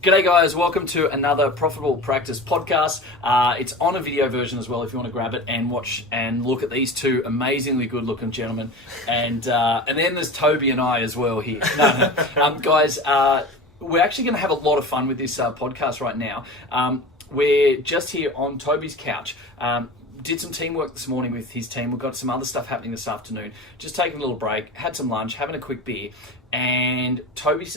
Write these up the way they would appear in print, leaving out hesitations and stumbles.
G'day guys, welcome to another Profitable Practice podcast. It's on a video version as well if you want to grab it and watch and look at these two amazingly good looking gentlemen. And then there's Toby and I as well here. Guys, we're actually going to have a lot of fun with this podcast right now. We're just here on Toby's couch. Did some teamwork this morning with his team. We've got some other stuff happening this afternoon. Just taking a little break, had some lunch, having a quick beer. And Toby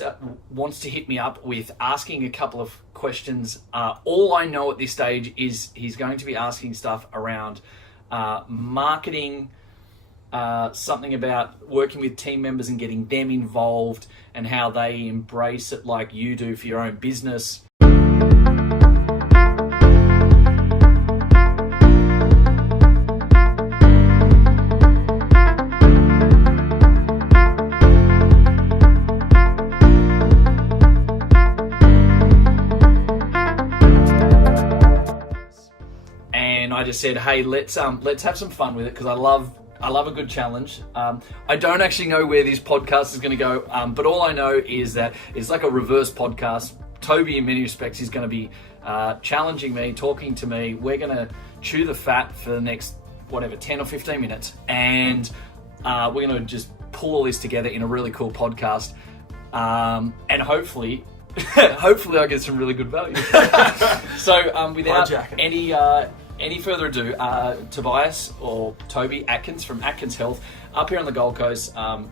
wants to hit me up with asking a couple of questions. All I know at this stage is he's going to be asking stuff around marketing, something about working with team members and getting them involved and how they embrace it like you do for your own business. I just said, hey, let's have some fun with it because I love a good challenge. I don't actually know where this podcast is going to go, but all I know is that it's like a reverse podcast. Toby, in many respects, is going to be challenging me, talking to me. We're going to chew the fat for the next 10 or 15 minutes, and we're going to just pull all this together in a really cool podcast, and hopefully I get some really good value. So without any further ado, Tobias or Toby Atkins from Atkins Health up here on the Gold Coast, 5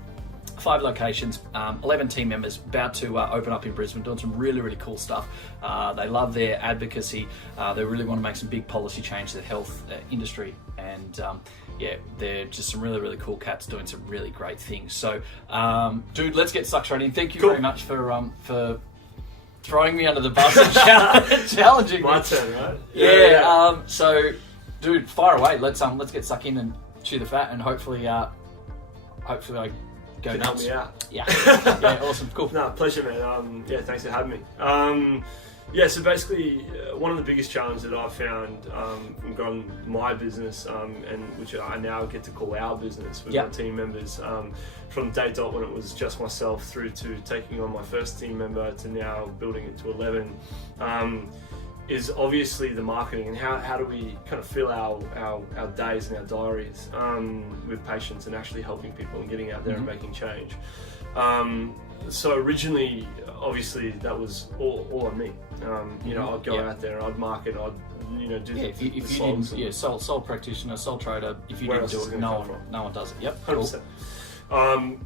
locations, 11 team members, about to open up in Brisbane, doing some really, really cool stuff. They love their advocacy. They really want to make some big policy change to the health industry. And they're just some really, really cool cats doing some really great things. So, dude, let's get stuck straight in. Thank you very much for throwing me under the bus and challenging me. My turn, right? Yeah. So, dude, fire away. Let's get stuck in and chew the fat, and hopefully I go Can nuts. help me out. Yeah, awesome, cool. No, pleasure, man. Thanks for having me. So basically, one of the biggest challenges that I've found in growing my business, and which I now get to call our business with my team members, from day dot when it was just myself through to taking on my first team member to now building it to 11, is obviously the marketing and how do we kind of fill our days and our diaries with patients and actually helping people and getting out there and making change. So originally, obviously, that was all on me. I'd go out there and I'd market, I'd do if you didn't, sole practitioner, sole trader. If you Where didn't else do is it, it gonna come no one does it. Yep, 100%.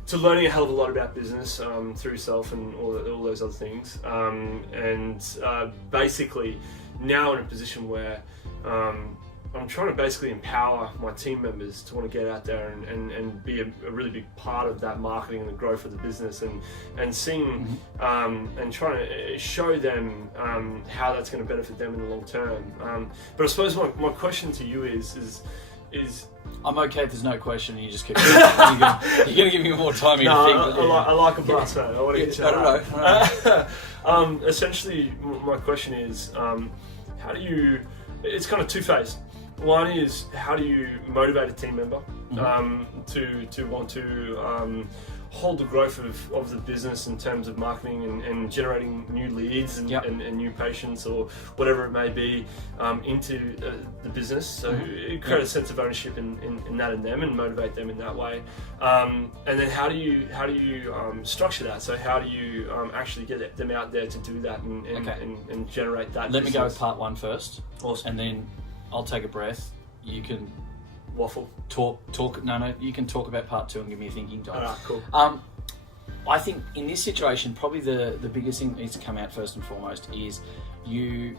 To learning a hell of a lot about business through yourself and all those other things, basically now in a position where I'm trying to basically empower my team members to want to get out there and be a really big part of that marketing and the growth of the business and seeing and trying to show them how that's going to benefit them in the long term. But I suppose my question to you is I'm okay if there's no question and you just keep going. You're going to give me more time to think. I like a blast, man. I want to get you out. I don't know. Essentially, my question is, how do you... It's kind of two-phased. One is, how do you motivate a team member to want to hold the growth of the business in terms of marketing and generating new leads and new patients or whatever it may be into the business. So create a sense of ownership in that in them and motivate them in that way. And then how do you structure that? So how do you actually get them out there to do that and generate that? Let me go with part 1 first. Awesome. And then I'll take a breath. You can waffle. Talk. No. You can talk about part 2 and give me a thinking time. Alright, cool. I think in this situation, probably the biggest thing that needs to come out first and foremost is you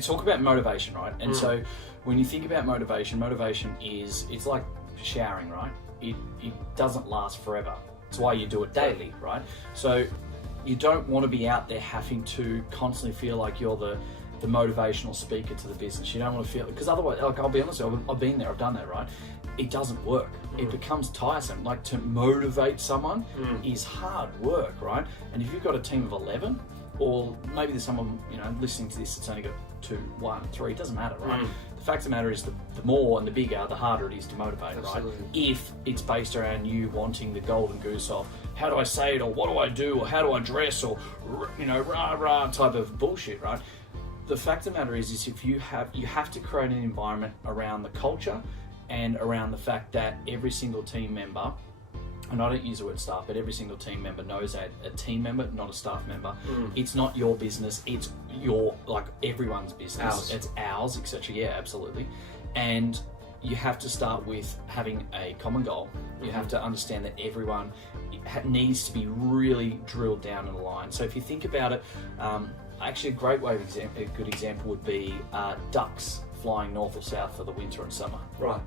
talk about motivation, right? And so when you think about motivation is it's like showering, right? It doesn't last forever. It's why you do it daily, right? So you don't want to be out there having to constantly feel like you're the the motivational speaker to the business. You don't want to feel, because otherwise, like, I'll be honest, I've been there, I've done that, right? It doesn't work. It becomes tiresome. Like, to motivate someone is hard work, right? And if you've got a team of 11, or maybe there's someone, you know, listening to this that's only got 2, 1, 3, it doesn't matter, right? The fact of the matter is, the more and the bigger, the harder it is to motivate, Absolutely. right? If it's based around you wanting the golden goose of, how do I say it, or what do I do, or how do I dress, or, you know, rah rah type of bullshit, right? The fact of the matter is if you have to create an environment around the culture and around the fact that every single team member, and I don't use the word staff, but every single team member knows that a team member, not a staff member. It's not your business, it's everyone's business. Ours. It's ours, etc. Yeah, absolutely. And you have to start with having a common goal. You have to understand that everyone needs to be really drilled down and aligned. So if you think about it, actually a great way of a good example would be ducks flying north or south for the winter and summer. Right.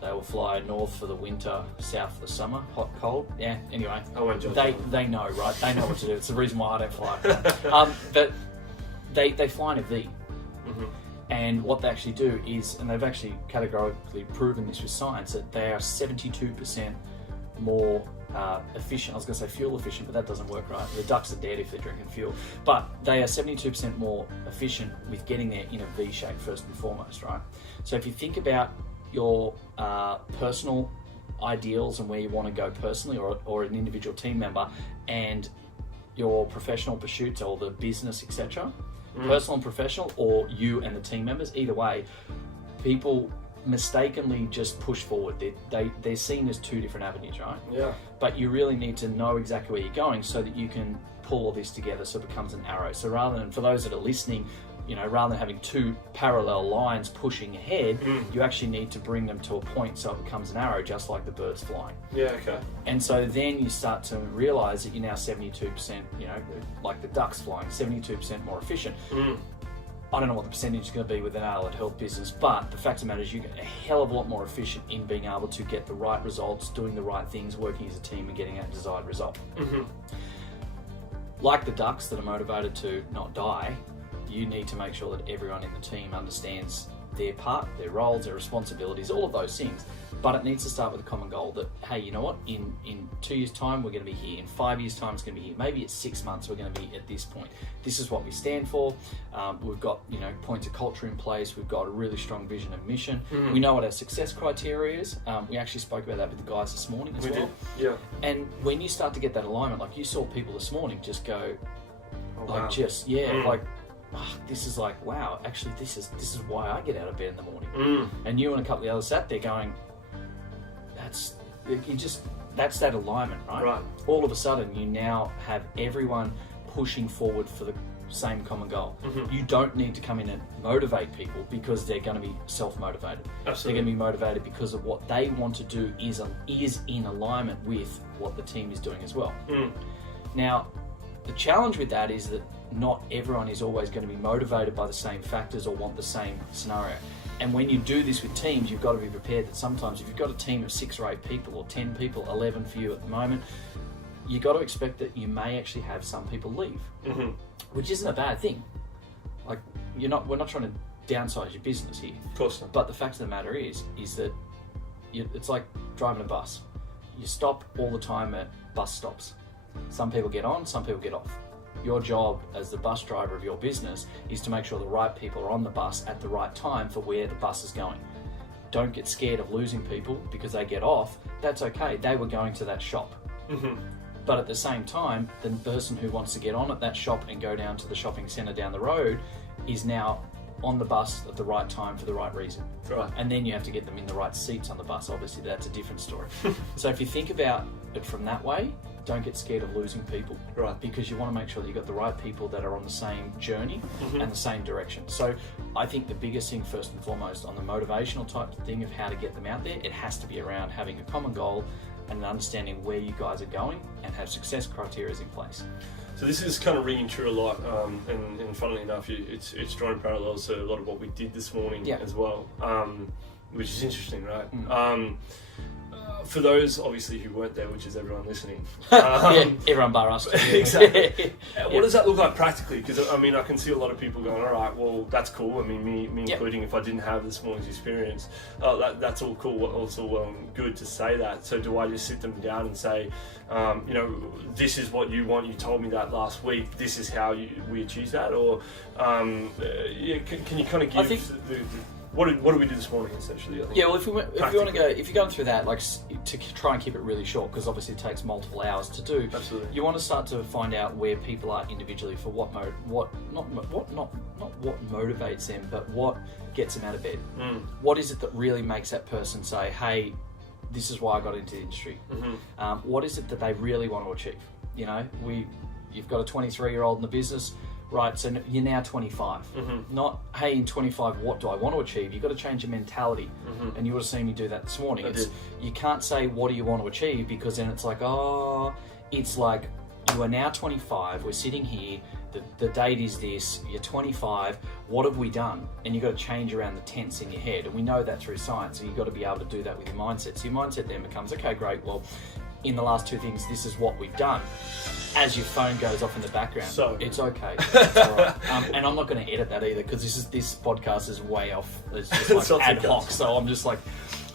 They will fly north for the winter, south for the summer, hot, cold. Yeah, anyway. I won't judge They know, right? They know what to do. It's the reason why I don't fly. But they fly in a V. And what they actually do is, and they've actually categorically proven this with science, that they are 72% more efficient. I was going to say fuel efficient, but that doesn't work, right? The ducks are dead if they're drinking fuel. But they are 72% more efficient with getting there in a V shape first and foremost, right? So if you think about your personal ideals and where you want to go personally, or an individual team member, and your professional pursuits or the business, etc., personal and professional, or you and the team members, either way, people mistakenly just push forward. They're seen as 2 different avenues, right? Yeah. But you really need to know exactly where you're going so that you can pull all this together so it becomes an arrow. So rather than, for those that are listening, you know, rather than having 2 parallel lines pushing ahead, you actually need to bring them to a point so it becomes an arrow, just like the birds flying. Yeah, okay. And so then you start to realize that you're now 72%, you know, like the ducks flying, 72% more efficient. I don't know what the percentage is going to be with an allied health business, but the fact of the matter is you get a hell of a lot more efficient in being able to get the right results, doing the right things, working as a team, and getting that desired result. Like the ducks that are motivated to not die, you need to make sure that everyone in the team understands their part, their roles, their responsibilities, all of those things. But it needs to start with a common goal that, hey, you know what, in 2 years' time, we're going to be here. In 5 years' time, it's going to be here. Maybe it's 6 months, we're going to be at this point. This is what we stand for. We've got, you know, points of culture in place. We've got a really strong vision and mission. We know what our success criteria is. We actually spoke about that with the guys this morning as well. We did, yeah. And when you start to get that alignment, like you saw people this morning just go, wow. this is like, wow, actually this is why I get out of bed in the morning. And you and a couple of the others sat there going, that's that alignment, right? Right. All of a sudden you now have everyone pushing forward for the same common goal. You don't need to come in and motivate people because they're going to be self-motivated. Absolutely. They're going to be motivated because of what they want to do is in alignment with what the team is doing as well. Now, the challenge with that is that not everyone is always going to be motivated by the same factors or want the same scenario. And when you do this with teams, you've got to be prepared that sometimes if you've got a team of 6 or 8 people or 10 people, 11 for you at the moment, you've got to expect that you may actually have some people leave, which isn't a bad thing. Like, we're not trying to downsize your business here. Of course not. But the fact of the matter is that it's like driving a bus. You stop all the time at bus stops. Some people get on, some people get off. Your job as the bus driver of your business is to make sure the right people are on the bus at the right time for where the bus is going. Don't get scared of losing people because they get off. That's okay. They were going to that shop. But at the same time, the person who wants to get on at that shop and go down to the shopping centre down the road is now on the bus at the right time for the right reason. Right. And then you have to get them in the right seats on the bus. Obviously, that's a different story. So if you think about it from that way, don't get scared of losing people. Right. Because you want to make sure that you've got the right people that are on the same journey and the same direction. So I think the biggest thing, first and foremost, on the motivational type thing of how to get them out there, it has to be around having a common goal and understanding where you guys are going and have success criteria in place. So this is kind of ringing true a lot, and funnily enough, it's drawing parallels to a lot of what we did this morning as well, which is interesting, right? for those obviously who weren't there, which is everyone listening, yeah, everyone bar us. Exactly. What does that look like practically? Because I mean, I can see a lot of people going, all right, well, that's cool. I mean, me including, if I didn't have this morning's experience, that's all cool. Also, well and good to say that. So do I just sit them down and say, you know, this is what you want? You told me that last week. This is how we achieve that, or can you kind of give what did we do this morning, essentially? I think. Yeah, well, if you want to go, if you're going through that, like to try and keep it really short, because obviously it takes multiple hours to do. Absolutely. You want to start to find out where people are individually for what motivates them, but what gets them out of bed. What is it that really makes that person say, "Hey, this is why I got into the industry." What is it that they really want to achieve? You know, you've got a 23-year-old in the business. Right, so you're now 25. Not, hey, in 25, what do I want to achieve? You've got to change your mentality. And you would have seen me do that this morning. You can't say, what do you want to achieve? Because then it's like, it's like, you are now 25, we're sitting here, the date is this, you're 25, what have we done? And you've got to change around the tense in your head. And we know that through science, and you've got to be able to do that with your mindset. So your mindset then becomes, okay, great, well, in the last two things, this is what we've done. As your phone goes off in the background, so it's okay. It's all right. And I'm not going to edit that either, because this podcast is way off. It's just like ad hoc. So I'm just like,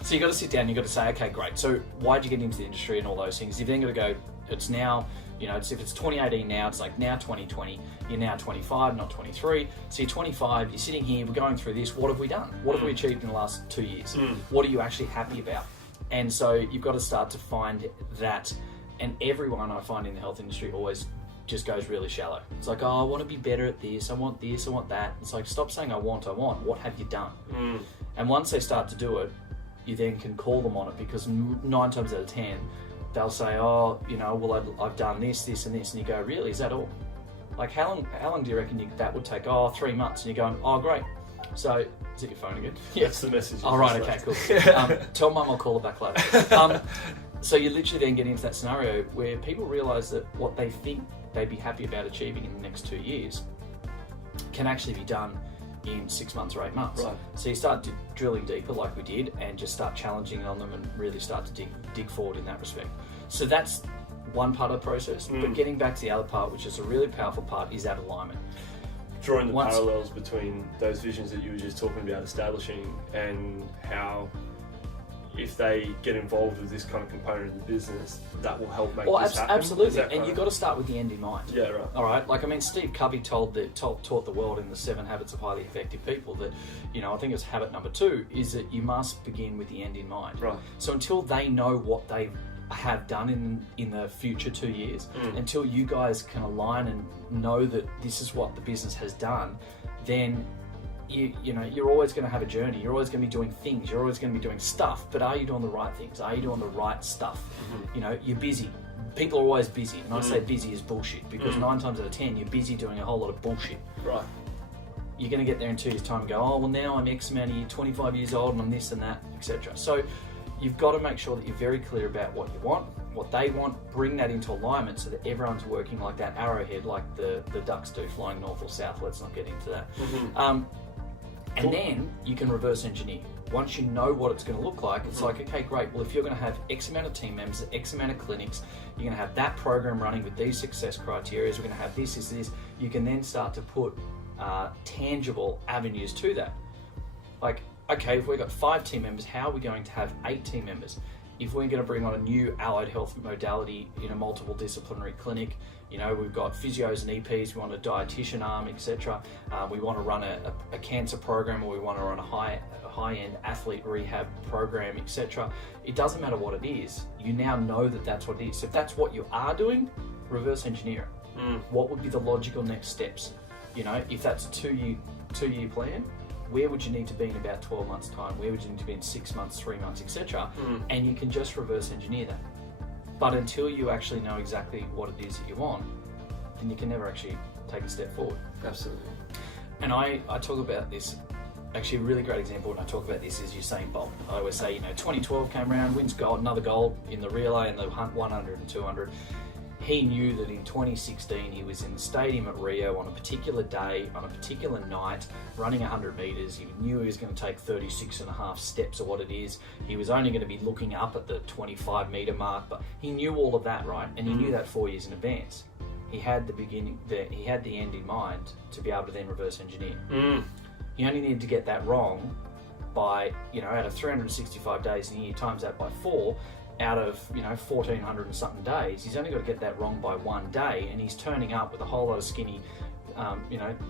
so you got to sit down. You got to say, okay, great. So why'd you get into the industry and all those things? You've then got to go. It's now, you know, if it's 2018 now, it's like now 2020. You're now 25, not 23. So you're 25. You're sitting here. We're going through this. What have we done? What have we achieved in the last 2 years? What are you actually happy about? And so you've got to start to find that. And everyone I find in the health industry always just goes really shallow. It's like, oh, I want to be better at this, I want this, I want that. It's like, stop saying I want. What have you done? And once they start to do it, you then can call them on it, because 9 times out of 10, they'll say, oh, you know, well, I've done this, this, and this. And you go, really? Is that all? Like, how long do you reckon that would take? Oh, 3 months. And you're going, oh, great. So, is it your phone again? Yeah. That's the message. Oh, right, okay, cool. Tell Mum I'll call her back later. So you literally then get into that scenario where people realise that what they think they'd be happy about achieving in the next 2 years can actually be done in 6 months or 8 months. Right. So you start drilling deeper like we did, and just start challenging on them and really start to dig forward in that respect. So that's one part of the process. But getting back to the other part, which is a really powerful part, is that alignment. Drawing the parallels between those visions that you were just talking about establishing, and how if they get involved with this kind of component of the business, that will help make this happen. Absolutely, and you've got to start with the end in mind. Yeah, right. All right, like, I mean, Steve Covey taught the world in the 7 Habits of Highly Effective People that, you know, I think it's habit number 2, is that you must begin with the end in mind. Right. So until they know what they have done in the future 2 years, until you guys can align and know that this is what the business has done, then you know, you're always going to have a journey. You're always going to be doing things. You're always going to be doing stuff. But are you doing the right things? Are you doing the right stuff? You know, you're busy. People are always busy. And I say busy is bullshit, because 9 times out of 10, you're busy doing a whole lot of bullshit. Right. You're going to get there in 2 years' time and go, oh, well, now I'm X amount of years, 25 years old, and I'm this and that, etc. So you've got to make sure that you're very clear about what you want, what they want, bring that into alignment so that everyone's working like that arrowhead, like the ducks do, flying north or south. Let's not get into that. And then you can reverse engineer. Once you know what it's going to look like, it's like, okay, great. Well, if you're going to have X amount of team members, X amount of clinics, you're going to have that program running with these success criteria. We're going to have this, this. You can then start to put tangible avenues to that. Like, okay, if we've got 5 team members, how are we going to have 8 team members? If we're going to bring on a new allied health modality in a multiple disciplinary clinic, you know, we've got physios and EPs, we want a dietitian arm, etc. We want to run a cancer program, or we want to run a high-end athlete rehab program, etc. It doesn't matter what it is. You now know that that's what it is. So if that's what you are doing, reverse engineer it. What would be the logical next steps? You know, if that's a two-year plan, where would you need to be in about 12 months' time? Where would you need to be in 6 months, 3 months, etc.? And you can just reverse engineer that. But until you actually know exactly what it is that you want, then you can never actually take a step forward. Absolutely. And I talk about this, actually a really great example when I talk about this is Usain Bolt. I always say, you know, 2012 came around, wins gold, another gold in the relay and the 100 and 200. he knew that in 2016 he was in the stadium at Rio on a particular day, on a particular night, running 100 metres. He knew he was going to take 36 and a half steps or what it is. He was only going to be looking up at the 25 metre mark, but he knew all of that, right? And he knew that 4 years in advance. He had the beginning, he had the end in mind to be able to then reverse engineer. He only needed to get that wrong by, out of 365 days in a year, times that by 4, out of 1,400 and something days, he's only got to get that wrong by 1 day, and he's turning up with a whole lot of skinny,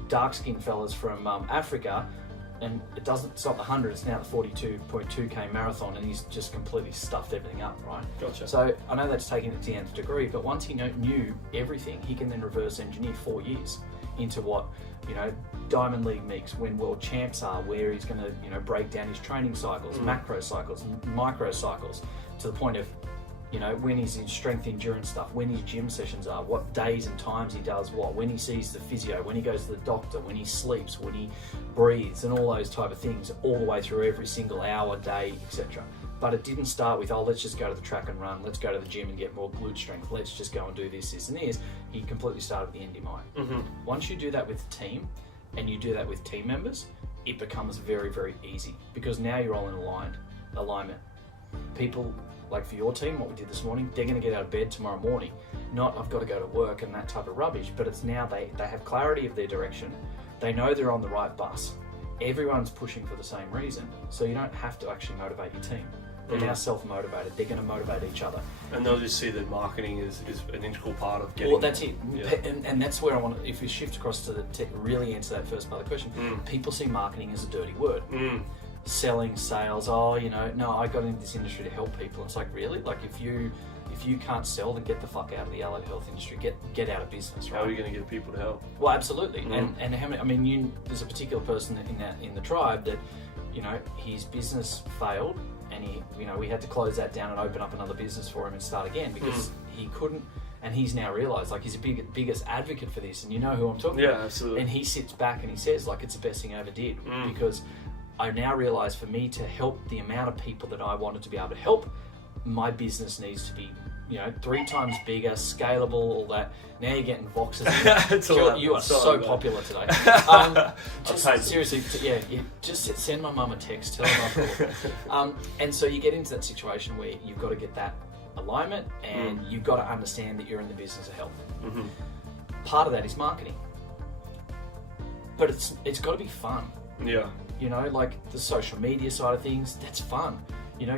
dark skinned fellas from Africa, and it's not the 100, it's now the 42.2k marathon, and he's just completely stuffed everything up, right? Gotcha. So I know that's taking it to the nth degree, but once he knew everything, he can then reverse engineer 4 years into what Diamond League meets, when world champs are, where he's going to break down his training cycles, macro cycles, micro cycles, to the point of when he's in strength endurance stuff, when his gym sessions are, what days and times he does what, when he sees the physio, when he goes to the doctor, when he sleeps, when he breathes, and all those type of things, all the way through every single hour, day, etc. But it didn't start with, let's just go to the track and run, let's go to the gym and get more glute strength, let's just go and do this, and this. He completely started with the end in mind. Once you do that with the team, and you do that with team members, it becomes very, very easy, because now you're all in alignment. People, like for your team, what we did this morning, they're going to get out of bed tomorrow morning. Not, I've got to go to work and that type of rubbish, but it's now they have clarity of their direction. They know they're on the right bus. Everyone's pushing for the same reason, so you don't have to actually motivate your team. They're now self-motivated. They're going to motivate each other. And they'll just see that marketing is an integral part of getting... Well, that's it. Yeah. And that's where I want to... If we shift across to really answer that first part of the question, people see marketing as a dirty word. Selling, sales, no, I got into this industry to help people. It's like, really? Like, if you can't sell, then get the fuck out of the allied health industry. Get out of business, right? How are you going to get people to help? Well, absolutely. And how many... there's a particular person in the tribe that, his business failed, and we had to close that down and open up another business for him and start again, because he couldn't. And he's now realised, like, he's a biggest advocate for this, and you know who I'm talking about. Yeah, absolutely. And he sits back and he says, like, it's the best thing I ever did, because I now realise, for me to help the amount of people that I wanted to be able to help, my business needs to be 3 times bigger, scalable, all that. Now you're getting Voxes. You are so popular today. Seriously, just send my mum a text, tell her I'm cool. And so you get into that situation where you've got to get that alignment, and you've got to understand that you're in the business of health. Part of that is marketing, but it's got to be fun. Yeah. Like the social media side of things, that's fun.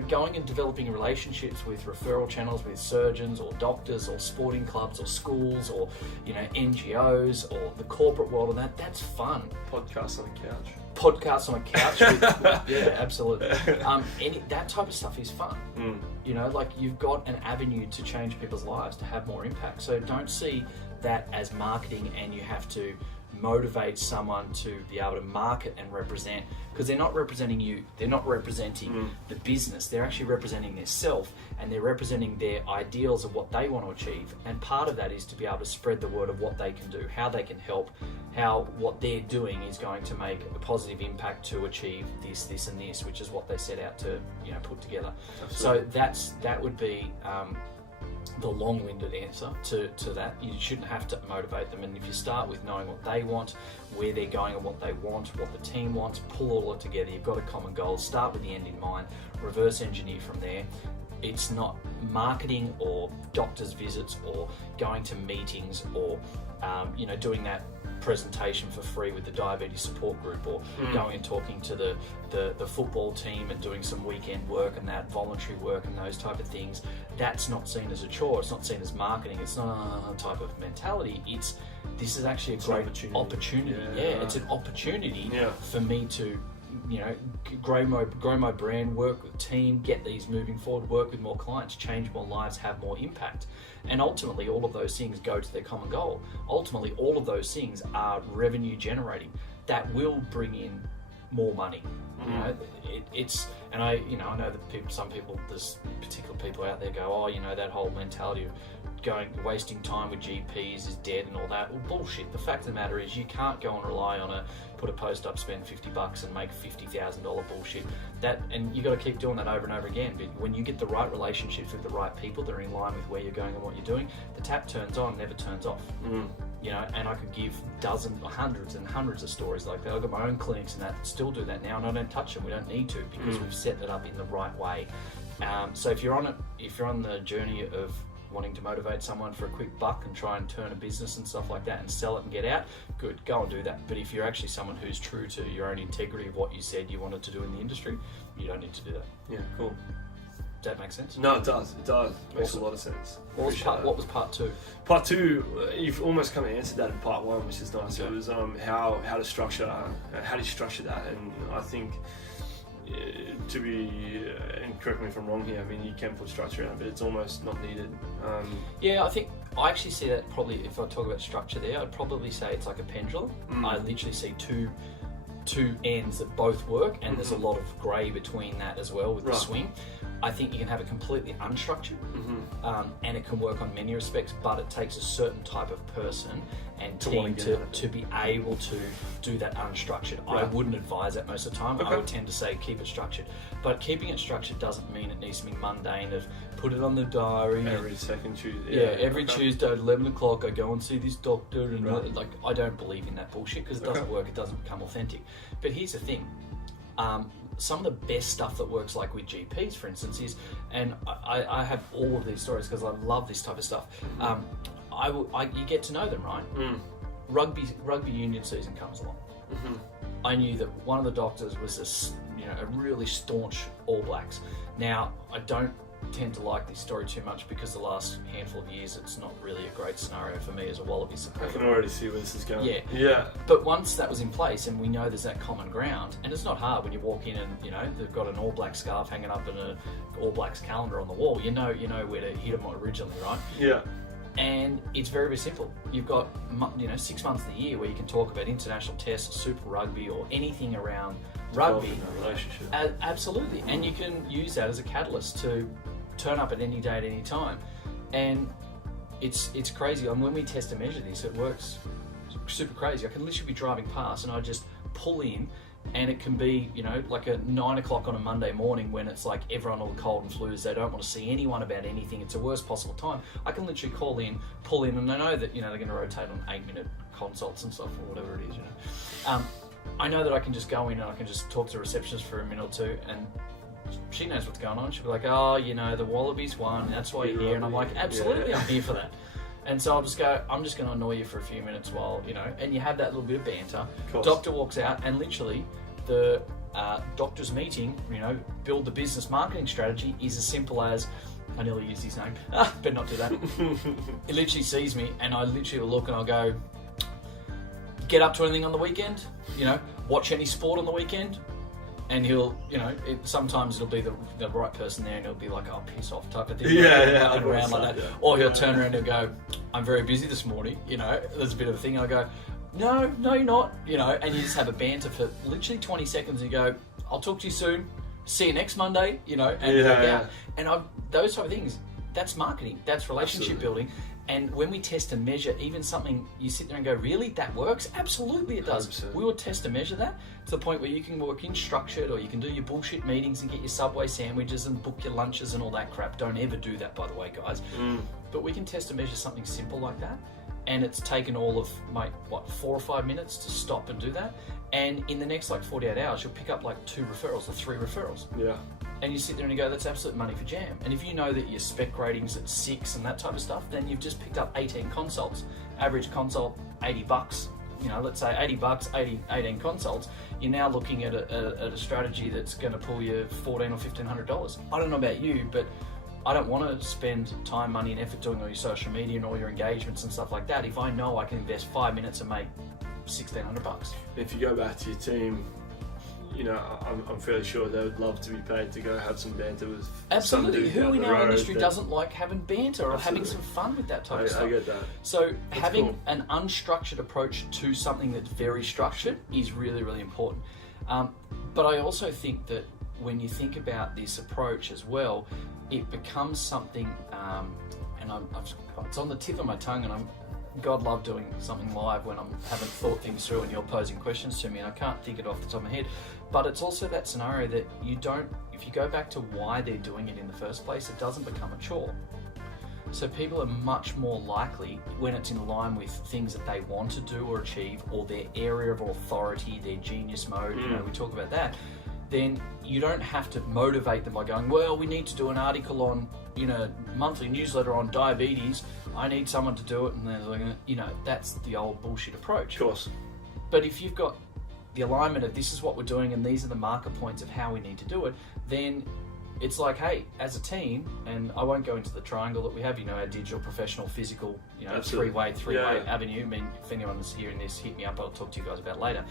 Going and developing relationships with referral channels with surgeons or doctors or sporting clubs or schools or, NGOs or the corporate world, and that's fun. Podcasts on a couch. Podcasts on a couch. Yeah, absolutely. That type of stuff is fun. Like, you've got an avenue to change people's lives, to have more impact. So don't see that as marketing and you have to motivate someone to be able to market and represent, because they're not representing you, they're not representing the business, they're actually representing their self, and they're representing their ideals of what they want to achieve. And part of that is to be able to spread the word of what they can do, how they can help, how what they're doing is going to make a positive impact to achieve this and this, which is what they set out to put together. Absolutely. So that would be the long-winded answer to that. You shouldn't have to motivate them, and if you start with knowing what they want, where they're going and what they want, what the team wants, pull all of it together, you've got a common goal, start with the end in mind, reverse engineer from there. It's not marketing or doctor's visits or going to meetings or doing that presentation for free with the diabetes support group, or going and talking to the football team and doing some weekend work and that voluntary work and those type of things. That's not seen as a chore, it's not seen as marketing, it's not a type of mentality. This is actually a great opportunity. It's an opportunity for me to grow my brand, work with the team, get these moving forward, work with more clients, change more lives, have more impact. And ultimately, all of those things go to their common goal. Ultimately, all of those things are revenue generating. That will bring in more money. I know that some people, there's particular people out there go, that whole mentality of wasting time with GPs is dead and all that. Well, bullshit. The fact of the matter is you can't go and rely on put a post up, spend $50 and make $50,000 bullshit. And you got to keep doing that over and over again. But when you get the right relationships with the right people that are in line with where you're going and what you're doing, the tap turns on, never turns off. You know, and I could give dozens, hundreds and hundreds of stories like that. I've got my own clinics and that still do that now, and I don't touch them. We don't need to, because we've set it up in the right way. So if you're on the journey of wanting to motivate someone for a quick buck and try and turn a business and stuff like that and sell it and get out, good, go and do that. But if you're actually someone who's true to your own integrity of what you said you wanted to do in the industry, you don't need to do that. Yeah, cool. Does that make sense? No, it does. It does. Makes a lot of sense. What was part two? Part two, you've almost kind of answered that in part one, which is nice. Okay. It was how do you structure that? And I think to be, and correct me if I'm wrong here, I mean, you can put structure in it, but it's almost not needed. Yeah, I think I actually see that probably, if I talk about structure there, I'd probably say it's like a pendulum. I literally see two ends that both work, and there's a lot of grey between that as well with the swing. I think you can have it completely unstructured, and it can work on many respects, but it takes a certain type of person and team to be able to do that unstructured. I wouldn't advise that most of the time. I would tend to say keep it structured, but keeping it structured doesn't mean it needs to be mundane of put it on the diary every second Tuesday. Every Tuesday at 11 o'clock I go and see this doctor, and like, I don't believe in that bullshit, because it doesn't work. It doesn't become authentic. But here's the thing. Some of the best stuff that works, like with GPs, for instance, is, and I have all of these stories because I love this type of stuff. You get to know them, right? Rugby union season comes along. I knew that one of the doctors was a really staunch All Blacks. Now, I don't tend to like this story too much, because the last handful of years it's not really a great scenario for me as a Wallaby supporter. I can already see where this is going. Yeah. But once that was in place, and we know there's that common ground, and it's not hard when you walk in and they've got an All Black scarf hanging up and an All Blacks calendar on the wall. You know where to hit them originally, right? Yeah. And it's very, very simple. You've got 6 months of the year where you can talk about international tests, Super Rugby, or anything around rugby. Relationship. Absolutely, and you can use that as a catalyst to turn up at any day, at any time. And it's crazy. And when we test and measure this, it works super crazy. I can literally be driving past and I just pull in, and it can be, like a 9 o'clock on a Monday morning when it's like everyone all cold and flus, they don't want to see anyone about anything. It's the worst possible time. I can literally call in, pull in, and I know that, they're going to rotate on 8-minute consults and stuff, or whatever it is, I know that I can just go in and I can just talk to the receptionist for a minute or two, and she knows what's going on. She'll be like, the Wallabies won, that's why you're here. And I'm like, absolutely, I'm here for that. And so I'll just go, I'm just going to annoy you for a few minutes while, and you have that little bit of banter. Doctor walks out, and literally the doctor's meeting, build the business marketing strategy, is as simple as, I nearly used his name, better not do that. He literally sees me, and I literally will look and I'll go, get up to anything on the weekend? Watch any sport on the weekend? And he'll, sometimes it'll be the right person there, and he'll be like, oh, piss off type of thing. Yeah. Around like that. Yeah. Or he'll turn around and go, I'm very busy this morning, there's a bit of a thing. And I go, no, you're not, and you just have a banter for literally 20 seconds. And you go, I'll talk to you soon. See you next Monday, and And those type of things, that's marketing, that's relationship building. And when we test and measure, even something you sit there and go, really, that works? Absolutely it does. 100%. We will test and measure that to the point where you can work in structured, or you can do your bullshit meetings and get your Subway sandwiches and book your lunches and all that crap. Don't ever do that, by the way, guys. But we can test and measure something simple like that. And it's taken all of 4 or 5 minutes to stop and do that. And in the next 48 hours, you'll pick up 2 referrals or 3 referrals. Yeah. And you sit there and you go, that's absolute money for jam. And if you know that your spec rating's at 6 and that type of stuff, then you've just picked up 18 consults. Average consult, $80. Let's say $80, 18 consults. You're now looking at a strategy that's going to pull you $1,400 or $1,500. I don't know about you, but I don't want to spend time, money, and effort doing all your social media and all your engagements and stuff like that if I know I can invest 5 minutes and make $1,600. If you go back to your team, I'm fairly sure they would love to be paid to go have some banter with. Absolutely. Who in our industry doesn't like having banter or having some fun with that type of stuff? I get that. So having an unstructured approach to something that's very structured is really, really important. But I also think that when you think about this approach as well, it becomes something and it's on the tip of my tongue, and God love doing something live when I haven't thought things through and you're posing questions to me and I can't think it off the top of my head. But it's also that scenario that if you go back to why they're doing it in the first place, it doesn't become a chore. So people are much more likely, when it's in line with things that they want to do or achieve, or their area of authority, their genius mode, we talk about that, then you don't have to motivate them by going, well, we need to do an article on, monthly newsletter on diabetes, I need someone to do it, and then like, that's the old bullshit approach. Of course. But if you've got the alignment of this is what we're doing and these are the marker points of how we need to do it, then it's like, hey, as a team, and I won't go into the triangle that we have, our digital, professional, physical, three-way avenue. I mean, if anyone's hearing this, hit me up, I'll talk to you guys about later.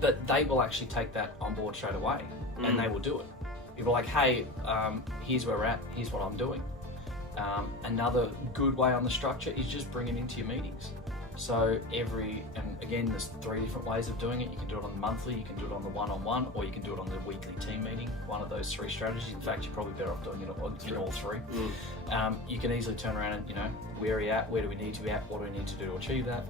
But they will actually take that on board straight away and they will do it. You're like, hey, here's where we're at, here's what I'm doing. Another good way on the structure is just bring it into your meetings. So and again, there's 3 different ways of doing it. You can do it on the monthly, you can do it on the one-on-one, or you can do it on the weekly team meeting. One of those 3 strategies. In fact, you're probably better off doing it in all 3. You can easily turn around and, where are you at? Where do we need to be at? What do we need to do to achieve that?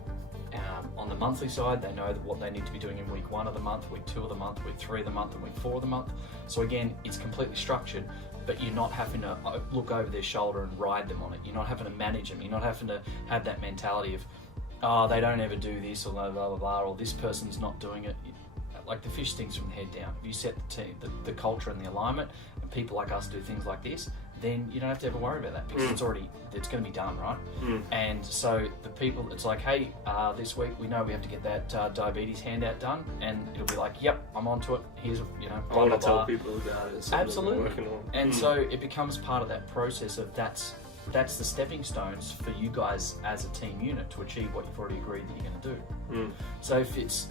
On the monthly side, they know what they need to be doing in week 1 of the month, week 2 of the month, week 3 of the month, and week 4 of the month. So again, it's completely structured, but you're not having to look over their shoulder and ride them on it. You're not having to manage them. You're not having to have that mentality of, oh, they don't ever do this, or blah, blah, blah, blah, or this person's not doing it. Like, the fish stinks from the head down. If you set the team, the culture and the alignment, and people like us do things like this, then you don't have to ever worry about that because it's going to be done, right? And so the people, it's like, hey, this week we know we have to get that diabetes handout done, and it'll be like, yep, I'm onto it. Here's, blah, I want blah, to tell blah. people about it. Absolutely. Working on. And so it becomes part of that process of that's the stepping stones for you guys as a team unit to achieve what you've already agreed that you're going to do. So if it's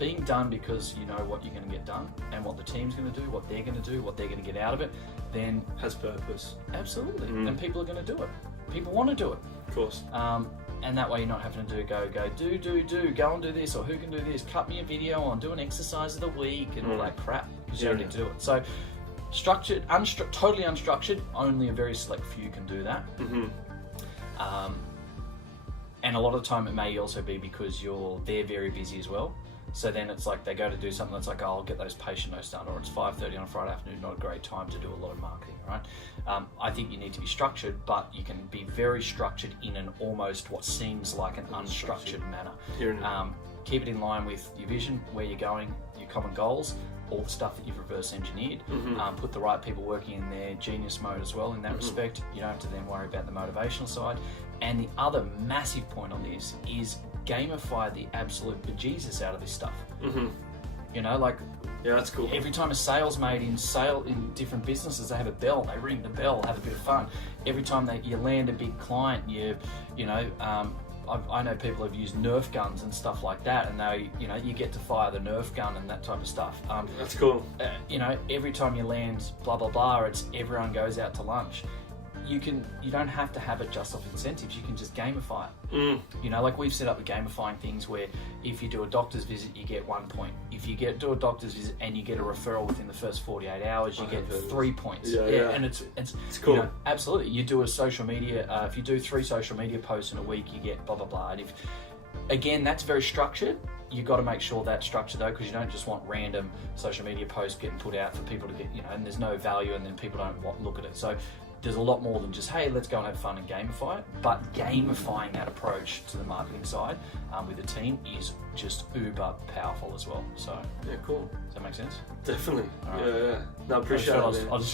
being done because you know what you're going to get done and what the team's going to do, what they're going to do, what they're going to get out of it, then has purpose. Absolutely. And people are going to do it. People want to do it. Of course. And that way you're not having to go and do this, or who can do this, cut me a video on, do an exercise of the week and all that crap, because you don't need to do it. So structured, totally unstructured, only a very select few can do that. And a lot of the time it may also be because they're very busy as well. So then it's like they go to do something that's like, oh, I'll get those patient notes done, or it's 5:30 on a Friday afternoon, not a great time to do a lot of marketing, right? I think you need to be structured, but you can be very structured in an almost what seems like an unstructured manner. Keep it in line with your vision, where you're going, your common goals, all the stuff that you've reverse engineered. Put the right people working in their genius mode as well in that respect. You don't have to then worry about the motivational side. And the other massive point on this is gamify the absolute bejesus out of this stuff. Yeah, that's cool. Every time a sales made in different businesses, they have a bell, they ring the bell, have a bit of fun. Every time you land a big client, I know people have used Nerf guns and stuff like that, and you get to fire the Nerf gun and that type of stuff. That's cool. Every time you land blah blah blah, it's everyone goes out to lunch. You don't have to have it just off incentives. You can just gamify it. Like we've set up the gamifying things where if you do a doctor's visit, you get 1 point. If you do a doctor's visit and you get a referral within the first 48 hours, you get 3 points. Yeah. And it's cool. Absolutely. You do a social media. If you do 3 social media posts in a week, you get blah blah blah. And again, that's very structured. You've got to make sure that's structured though, because you don't just want random social media posts getting put out for people to get, and there's no value, and then people don't look at it. So there's a lot more than just, hey, let's go and have fun and gamify it. But gamifying that approach to the marketing side with a team is just uber powerful as well. So yeah, cool. Does that make sense? Definitely. Right. Yeah. No, appreciate it. I just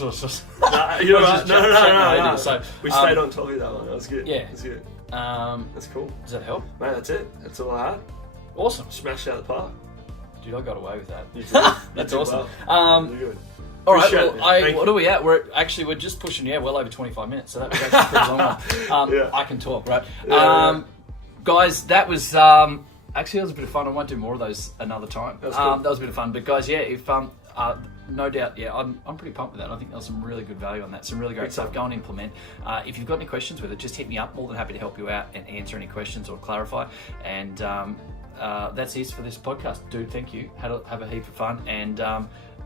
No. So we stayed on top of that one. That was good. Yeah. That's good. That's cool. Does that help? Mate, that's it. That's all I had. Awesome. Smashed out of the park. Dude, I got away with that. You did. That's You did awesome. well. You're good. All right, Appreciate it, what are we at? We're just pushing, well over 25 minutes, so that was actually a pretty long one. Yeah. I can talk, right? Yeah. Guys, that was actually, that was a bit of fun. I won't do more of those another time. That was cool. That was a bit of fun. But guys, if no doubt, I'm pretty pumped with that. I think there's some really good value on that, some really great stuff. Go and implement. If you've got any questions with it, just hit me up. More than happy to help you out and answer any questions or clarify. And that's it for this podcast. Dude, thank you. Have a heap of fun, and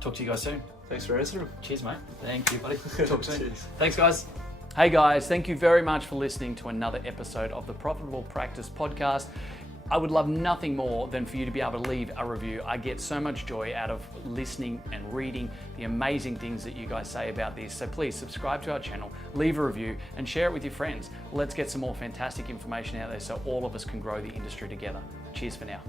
talk to you guys soon. Thanks for answering. Cheers, mate. Thank you, buddy. Talk soon. Cheers. Thanks, guys. Hey guys, thank you very much for listening to another episode of the Profitable Practice Podcast. I would love nothing more than for you to be able to leave a review. I get so much joy out of listening and reading the amazing things that you guys say about this. So please subscribe to our channel, leave a review, and share it with your friends. Let's get some more fantastic information out there so all of us can grow the industry together. Cheers for now.